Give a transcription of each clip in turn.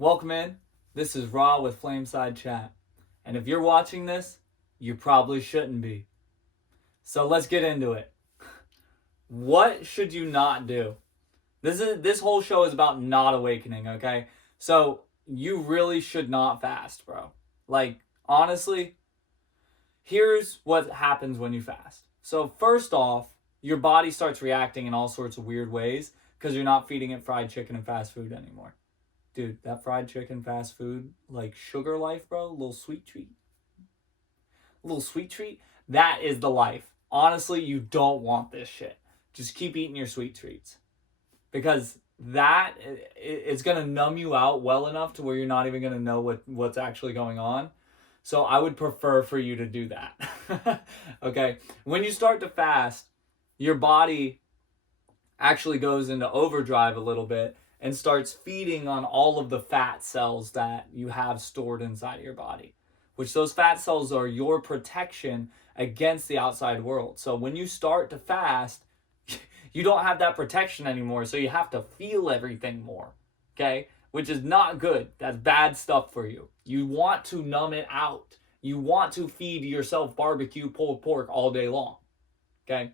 Welcome in. This is Raw with Flameside Chat. And if you're watching this, you probably shouldn't be. So let's get into it. What should you not do? This whole show is about not awakening, okay? So you really should not fast, bro. Like, honestly, here's what happens when you fast. So first off, your body starts reacting in all sorts of weird ways because you're not feeding it fried chicken and fast food anymore. Dude, that fried chicken, fast food, like sugar life, bro, little sweet treat. That is the life. Honestly, you don't want this shit. Just keep eating your sweet treats. Because that it's going to numb you out well enough to where you're not even going to know what's actually going on. So I would prefer for you to do that. Okay? When you start to fast, your body actually goes into overdrive a little bit and starts feeding on all of the fat cells that you have stored inside of your body, which those fat cells are your protection against the outside world. So when you start to fast, you don't have that protection anymore, so you have to feel everything more, okay? Which is not good. That's bad stuff for you. You want to numb it out. You want to feed yourself barbecue pulled pork all day long, okay?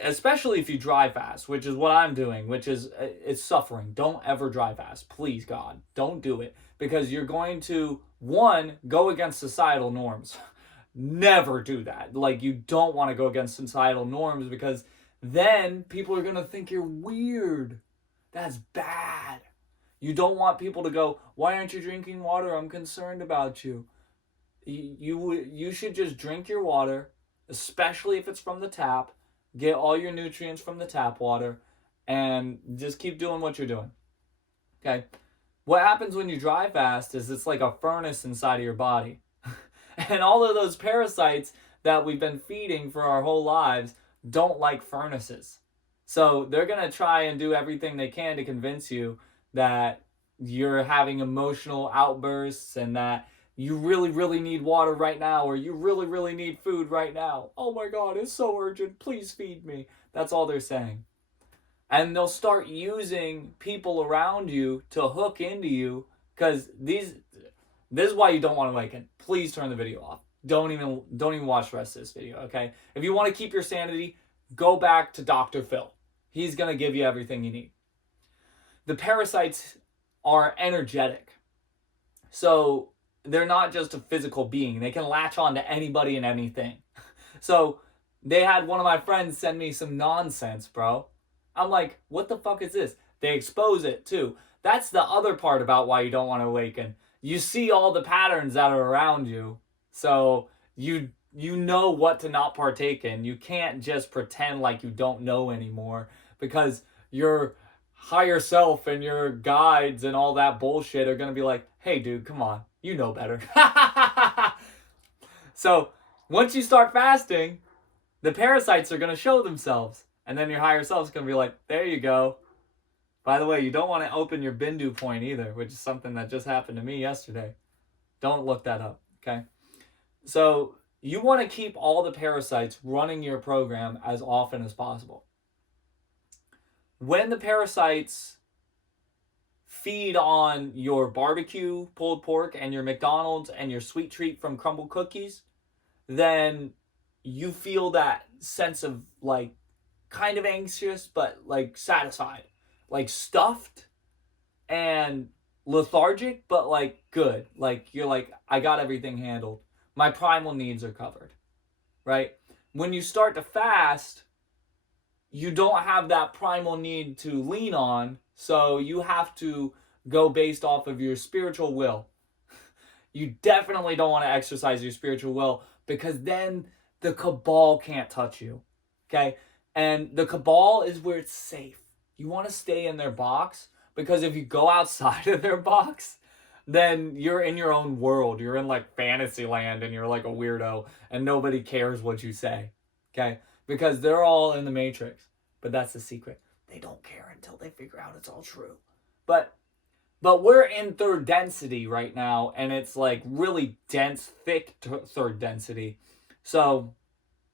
Especially if you dry fast, which is what I'm doing, which is it's suffering. Don't ever dry fast, please God, don't do it, because you're going to, one, go against societal norms. Never do that. Like, you don't want to go against societal norms because then people are going to think you're weird. That's bad. You don't want people to go, why aren't you drinking water? I'm concerned about you. You should just drink your water, especially if it's from the tap. Get all your nutrients from the tap water and just keep doing what you're doing. Okay? What happens when you dry fast is it's like a furnace inside of your body. And all of those parasites that we've been feeding for our whole lives don't like furnaces. So they're going to try and do everything they can to convince you that you're having emotional outbursts and that you really, really need water right now, or you really, really need food right now. Oh my God, it's so urgent. Please feed me. That's all they're saying. And they'll start using people around you to hook into you, because this is why you don't want to awaken. Please turn the video off. Don't even watch the rest of this video, okay? If you want to keep your sanity, go back to Dr. Phil. He's going to give you everything you need. The parasites are energetic. So they're not just a physical being. They can latch on to anybody and anything. So they had one of my friends send me some nonsense, bro. I'm like, what the fuck is this? They expose it too. That's the other part about why you don't want to awaken. You see all the patterns that are around you. So you know what to not partake in. You can't just pretend like you don't know anymore, because your higher self and your guides and all that bullshit are going to be like, hey dude, come on. You know better. So once you start fasting, the parasites are going to show themselves. And then your higher self is going to be like, there you go. By the way, you don't want to open your Bindu point either, which is something that just happened to me yesterday. Don't look that up, okay? So you want to keep all the parasites running your program as often as possible. When the parasites feed on your barbecue pulled pork and your McDonald's and your sweet treat from Crumble Cookies, then you feel that sense of like kind of anxious but like satisfied, like stuffed and lethargic but like good. Like you're like, I got everything handled. My primal needs are covered, right? When you start to fast, you don't have that primal need to lean on, so you have to go based off of your spiritual will. You definitely don't want to exercise your spiritual will, because then the cabal can't touch you, okay? And the cabal is where it's safe. You want to stay in their box, because if you go outside of their box, then you're in your own world. You're in like fantasy land and you're like a weirdo and nobody cares what you say, okay? Because they're all in the Matrix. But that's the secret. They don't care until they figure out it's all true. But we're in third density right now, and it's like really dense, thick third density. So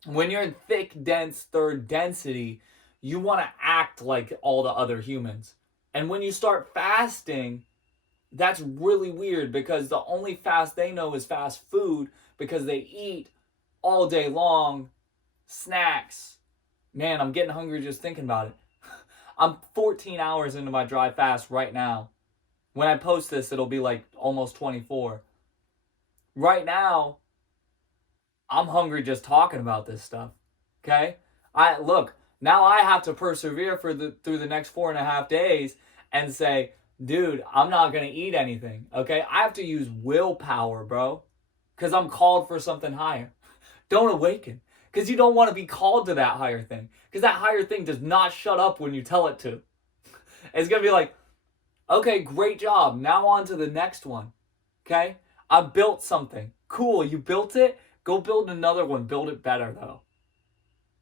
when you're in thick, dense third density, you want to act like all the other humans. And when you start fasting, that's really weird because the only fast they know is fast food because they eat all day long, snacks. Man, I'm getting hungry just thinking about it. I'm 14 hours into my dry fast right now. When I post this, it'll be like almost 24. Right now, I'm hungry just talking about this stuff. Okay? Now I have to persevere through the next 4.5 days and say, dude, I'm not gonna eat anything. Okay? I have to use willpower, bro. Because I'm called for something higher. Don't awaken. Because you don't want to be called to that higher thing. Because that higher thing does not shut up when you tell it to. It's gonna be like, okay, great job. Now on to the next one. Okay? I built something. Cool, you built it. Go build another one. Build it better, though.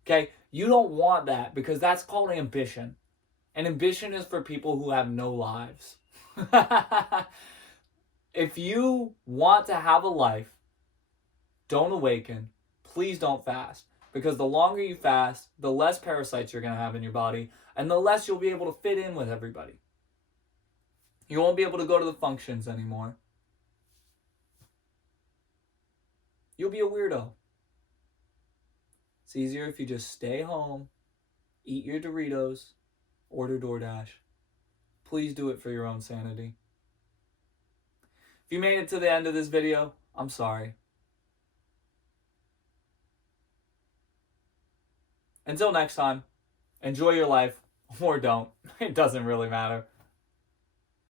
Okay? You don't want that because that's called ambition. And ambition is for people who have no lives. If you want to have a life, don't awaken. Please don't fast. Because the longer you fast, the less parasites you're going to have in your body, and the less you'll be able to fit in with everybody. You won't be able to go to the functions anymore. You'll be a weirdo. It's easier if you just stay home, eat your Doritos, order DoorDash. Please do it for your own sanity. If you made it to the end of this video, I'm sorry. Until next time, enjoy your life, or don't. It doesn't really matter.